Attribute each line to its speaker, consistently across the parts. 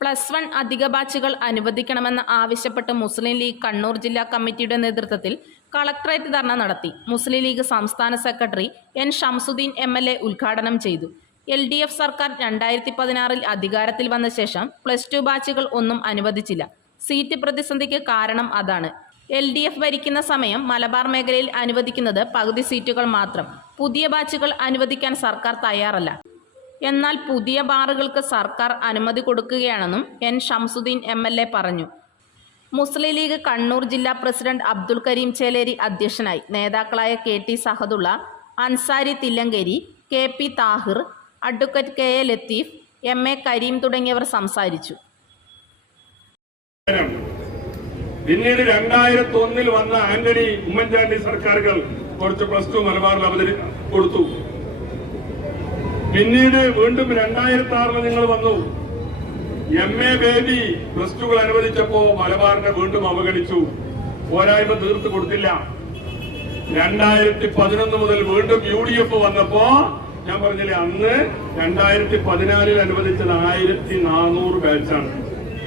Speaker 1: Plus one അധിക ബാച്ചുകൾ അനുവദിക്കണമെന്ന് ആവശ്യപ്പെട്ട് മുസ്ലിം ലീഗ് കണ്ണൂർ ജില്ലാ കമ്മിറ്റിയുടെ നേതൃത്വത്തിൽ കളക്ടറേറ്റ് ധർണ നടത്തി. മുസ്ലിം ലീഗ് സംസ്ഥാന secretary N Shamsuddin M L A ഉദ്ഘാടനം ചെയ്തു. എൽ ഡി എഫ് സർക്കാർ രണ്ടായിരത്തി പതിനാറിൽ അധികാരത്തിൽ വന്ന ശേഷം പ്ലസ് ടു ബാച്ചുകൾ ഒന്നും അനുവദിച്ചില്ല. സീറ്റ് പ്രതിസന്ധിക്ക് കാരണം അതാണ്. എൽ ഡി എഫ് ഭരിക്കുന്ന സമയം മലബാർ മേഖലയിൽ അനുവദിക്കുന്നത് പകുതി സീറ്റുകൾ മാത്രം. പുതിയ ബാച്ചുകൾ അനുവദിക്കാൻ സർക്കാർ തയ്യാറല്ല. എന്നാൽ പുതിയ ബാറുകൾക്ക് സർക്കാർ അനുമതി കൊടുക്കുകയാണെന്നും എൻ. ഷംസുദ്ദീൻ എം. പറഞ്ഞു. മുസ്ലിം ലീഗ് കണ്ണൂർ ജില്ലാ പ്രസിഡന്റ് അബ്ദുൽ കരീം ചേലേരി അധ്യക്ഷനായി നേതാക്കളായ K. T. Sahadulla Ansari Thillankeri K. P. Thahir advocate K. A. Latheef M. A. Karim തുടങ്ങിയവർ സംസാരിച്ചു.
Speaker 2: പിന്നീട് രണ്ടായിരത്തി ഒന്നിൽ വന്ന ആന്റണി ഉമ്മൻചാണ്ടി സർക്കാരുകൾ കുറച്ച് പ്ലസ് ടു മലബാറിൽ അവതരി കൊടുത്തു. പിന്നീട് വീണ്ടും രണ്ടായിരത്തി ആറിൽ നിങ്ങൾ വന്നു. എം എ ബേബി ടുകൾ അനുവദിച്ചപ്പോ മലബാറിനെ വീണ്ടും അവഗണിച്ചു. പോരായ്മ തീർത്തു കൊടുത്തില്ല. രണ്ടായിരത്തി പതിനൊന്ന് മുതൽ വീണ്ടും യു ഡി എഫ് വന്നപ്പോ ഞാൻ പറഞ്ഞില്ലേ അന്ന് രണ്ടായിരത്തി പതിനാലിൽ അനുവദിച്ചത് ആയിരത്തി നാനൂറ് ബാച്ചാണ്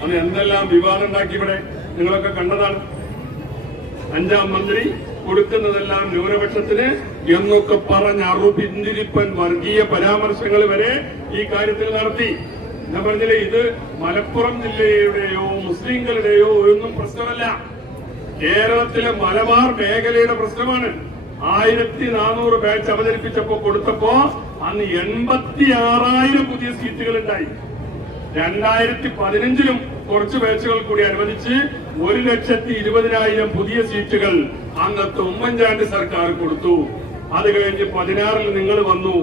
Speaker 2: അന്ന് എന്തെല്ലാം വിവാദം ഉണ്ടാക്കി ഇവിടെ? നിങ്ങളൊക്കെ കണ്ടതാണ്. അഞ്ചാം മന്ത്രി കൊടുക്കുന്നതെല്ലാം ന്യൂനപക്ഷത്തിന് എന്നൊക്കെ പറഞ്ഞ അറുപിന്തിരിപ്പൻ വർഗീയ പരാമർശങ്ങൾ വരെ ഈ കാര്യത്തിൽ നടത്തി. ഞാൻ പറഞ്ഞില്ലേ ഇത് മലപ്പുറം ജില്ലയുടെയോ മുസ്ലിങ്ങളുടെയോ ഒന്നും പ്രശ്നമല്ല. കേരളത്തിലെ മലബാർ മേഖലയുടെ പ്രശ്നമാണ്. ആയിരത്തി നാനൂറ് ബാച്ച് അവതരിപ്പിച്ചപ്പോ കൊടുത്തപ്പോ അന്ന് എൺപത്തി ആറായിരം പുതിയ സീറ്റുകൾ ഉണ്ടായി. രണ്ടായിരത്തി പതിനഞ്ചിലും കുറച്ച് ബാച്ചുകൾ കൂടി അനുവദിച്ച് ഒരു ലക്ഷത്തി ഇരുപതിനായിരം പുതിയ സീറ്റുകൾ അന്നത്തെ ഉമ്മൻചാണ്ടി സർക്കാർ കൊടുത്തു. അത് കഴിഞ്ഞ് പതിനാറിൽ നിങ്ങൾ വന്നു.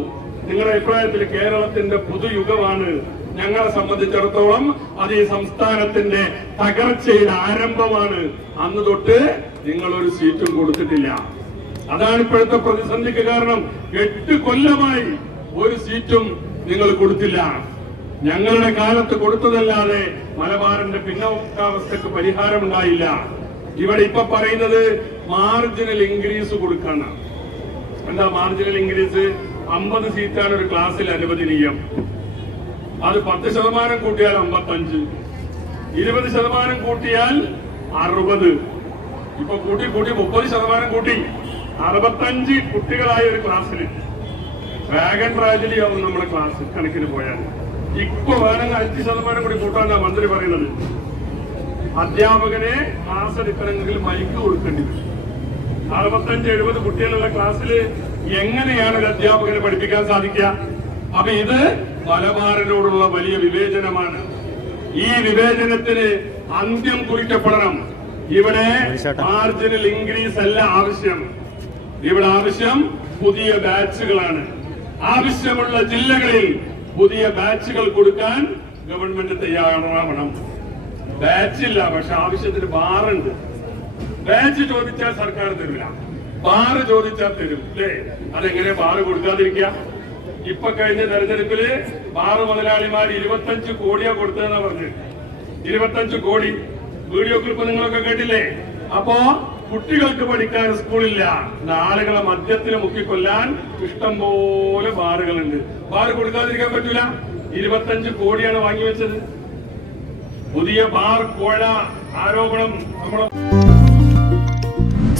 Speaker 2: നിങ്ങളുടെ അഭിപ്രായത്തിൽ കേരളത്തിന്റെ പുതുയുഗമാണ്. ഞങ്ങളെ സംബന്ധിച്ചിടത്തോളം അത് ഈ സംസ്ഥാനത്തിന്റെ തകർച്ചയുടെ ആരംഭമാണ്. അന്ന് തൊട്ട് നിങ്ങൾ ഒരു സീറ്റും കൊടുത്തിട്ടില്ല. അതാണ് ഇപ്പോഴത്തെ പ്രതിസന്ധിക്ക് കാരണം. എട്ട് കൊല്ലമായി ഒരു സീറ്റും നിങ്ങൾ കൊടുത്തില്ല. ഞങ്ങളുടെ കാലത്ത് കൊടുത്തതല്ലാതെ മലബാറിന്റെ പിന്നോക്കാവസ്ഥക്ക് പരിഹാരമുണ്ടായില്ല. ഇവിടെ ഇപ്പൊ പറയുന്നത് മാർജിനൽ ഇൻക്രീസ് കൊടുക്കണം എന്താ മാർജിനൽ ഇൻക്രീസ് അമ്പത് സീറ്റാണ് ഒരു ക്ലാസ്സിൽ അനുവദനീയം അത് പത്ത് ശതമാനം കൂട്ടിയാൽ അമ്പത്തഞ്ച്. ഇരുപത് ശതമാനം കൂട്ടിയാൽ അറുപത്. ഇപ്പൊ കൂട്ടി കൂട്ടി മുപ്പത് ശതമാനം കൂട്ടി. അറുപത്തഞ്ച് കുട്ടികളായ ഒരു ക്ലാസ്സിൽ വാഗൺ ട്രാജഡി ആവും നമ്മുടെ ക്ലാസ് കണക്കിന് പോയാൽ. ഇപ്പൊ വേണമെങ്കിൽ അഞ്ച് ശതമാനം കൂടി കൂട്ടാനാണ് മന്ത്രി പറയുന്നത്? അധ്യാപകനെ ക്ലാസ് എടുക്കണമെങ്കിൽ മൈക്ക് കൊടുക്കേണ്ടി വരും. അറുപത്തഞ്ച് എഴുപത് കുട്ടികളുള്ള ക്ലാസ്സിൽ എങ്ങനെയാണ് ഒരു അധ്യാപകനെ പഠിപ്പിക്കാൻ സാധിക്കുക? അപ്പൊ ഇത് മലബാറിനോടുള്ള വലിയ വിവേചനമാണ്. ഈ വിവേചനത്തിന് അന്ത്യം കുറിക്കപ്പെടണം. ഇവിടെ മാർജിനൽ ഇൻക്രീസ് അല്ല ആവശ്യം. ഇവിടെ ആവശ്യം പുതിയ ബാച്ചുകളാണ്. ആവശ്യമുള്ള ജില്ലകളിൽ പുതിയ ബാച്ചുകൾ കൊടുക്കാൻ ഗവൺമെന്റ് തയ്യാറാവണം. ബാച്ചില്ല പക്ഷെ ആവശ്യത്തിന് ബാറുണ്ട്. ബാച്ച് ചോദിച്ചാൽ സർക്കാർ തരില്ല. ബാറ് ചോദിച്ചാൽ തരും അല്ലേ? അതെങ്ങനെ ബാറ് കൊടുക്കാതിരിക്കുക? ഇപ്പൊ കഴിഞ്ഞ തെരഞ്ഞെടുപ്പിൽ ബാറ് മുതലാളിമാർ ഇരുപത്തഞ്ച് കോടിയാ കൊടുത്തതെന്നാ പറഞ്ഞു ഇരുപത്തഞ്ച് കോടി. വീഡിയോ ക്ലിപ്പ് നിങ്ങളൊക്കെ കേട്ടില്ലേ? അപ്പോ കുട്ടികൾക്ക് പഠിക്കാൻ സ്കൂളില്ല. ആളുകളെ മദ്യത്തിന് മുക്കിക്കൊല്ലാൻ ഇഷ്ടം പോലെ ബാറുകളുണ്ട്. ബാറ് കൊടുക്കാതിരിക്കാൻ പറ്റൂല. ഇരുപത്തഞ്ച് കോടിയാണ് വാങ്ങിവെച്ചത്. പുതിയ ബാർ കോഴ ആരോപണം നമ്മളെ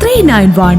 Speaker 3: three nine one